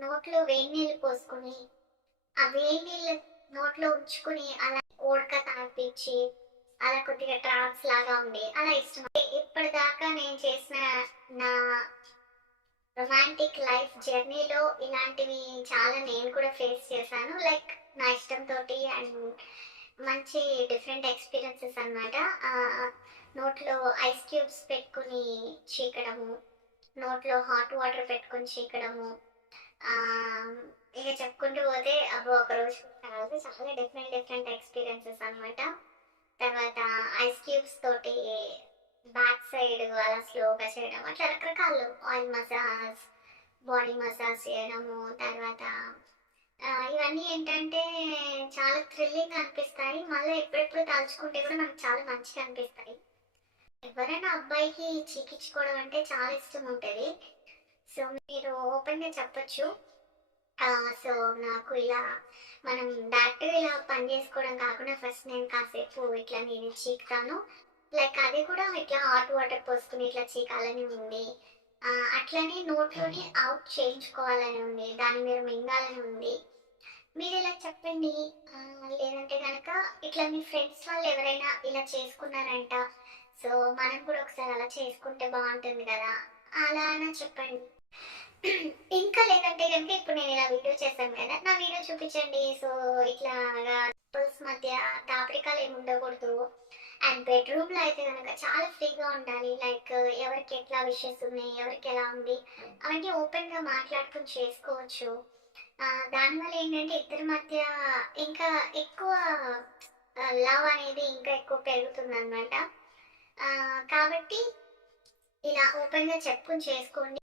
నోట్లో వేడి నీళ్ళు పోసుకుని ఆ వేడి నీళ్ళు నోట్లో ఉంచుకుని అలా ఓడక తాగిపించి అలా కొద్దిగా ట్రాన్స్ లాగా ఉంది అలా ఇష్టం. ఇప్పటిదాకా నేను చేసిన నా రొమాంటిక్ లైఫ్ జర్నీలో ఇలాంటివి చాలా నేను కూడా ఫేస్ చేశాను. లైక్ నా ఇష్టంతో అండ్ మంచి డిఫరెంట్ ఎక్స్పీరియన్సెస్ అనమాట నోట్లో ఐస్ క్యూబ్స్ పెట్టుకుని చీకడము నోట్లో హాట్ వాటర్ పెట్టుకుని చీకడము ఇక చెప్పుకుంటూ పోతే అబ్బో ఒక రోజు కాదు చాలా డిఫరెంట్ డిఫరెంట్ ఎక్స్పీరియన్సెస్ అనమాట తర్వాత ఐస్ క్యూబ్స్ తోటి బ్యాక్ సైడ్ అలా స్లోగా చేయడం అట్లా రకరకాలు. ఆయిల్ మసాజ్ బాడీ మసాజ్ చేయడము తర్వాత ఇవన్నీ ఏంటంటే చాలా థ్రిల్లింగ్ అనిపిస్తాయి. మళ్ళీ ఎప్పుడెప్పుడు తలుచుకుంటే కూడా మనకు చాలా మంచిగా అనిపిస్తాయి. ఎవరైనా అబ్బాయికి చీకించుకోవడం అంటే చాలా ఇష్టం ఉంటుంది. సో మీరు ఓపెన్గా చెప్పచ్చు. సో నాకు ఇలా మనం డైరెక్ట్గా ఇలా పని చేసుకోవడం కాకుండా ఫస్ట్ నేను కాసేపు ఇట్లా నేను చీకుతాను. లైక్ అది కూడా ఇట్లా హాట్ వాటర్ పోసుకుని ఇట్లా చీకాలని ఉంది. అట్లనే నోట్లోని అవుట్ చేయించుకోవాలని ఉంది. దాన్ని మీరు మింగాలని ఉంది. మీరు ఇలా చెప్పండి. లేదంటే కనుక ఇట్లా మీ ఫ్రెండ్స్ వాళ్ళు ఎవరైనా ఇలా చేసుకున్నారంట. సో మనం కూడా ఒకసారి అలా చేసుకుంటే బాగుంటుంది కదా. అలా అని చెప్పండి. ఇంకా లేదంటే కనుక ఇప్పుడు నేను ఇలా వీడియో చేశాను కదా. నా వీడియో చూపించండి. సో ఇట్లా కపుల్స్ మధ్య దాపరికాలు ఏమి ఉండకూడదు. అండ్ బెడ్రూమ్లో అయితే కనుక చాలా ఫ్రీగా ఉండాలి. లైక్ ఎవరికి ఎట్లా విషెస్ ఉన్నాయి ఎవరికి ఎలా ఉంది అవన్నీ ఓపెన్గా మాట్లాడుకుని చేసుకోవచ్చు. దానివల్ల ఏంటంటే ఇద్దరి మధ్య ఇంకా ఎక్కువ లవ్ అనేది ఇంకా ఎక్కువ పెరుగుతుంది అనమాట కాబట్టి ఇలా ఓపెన్గా చెప్పుకుని చేసుకోండి.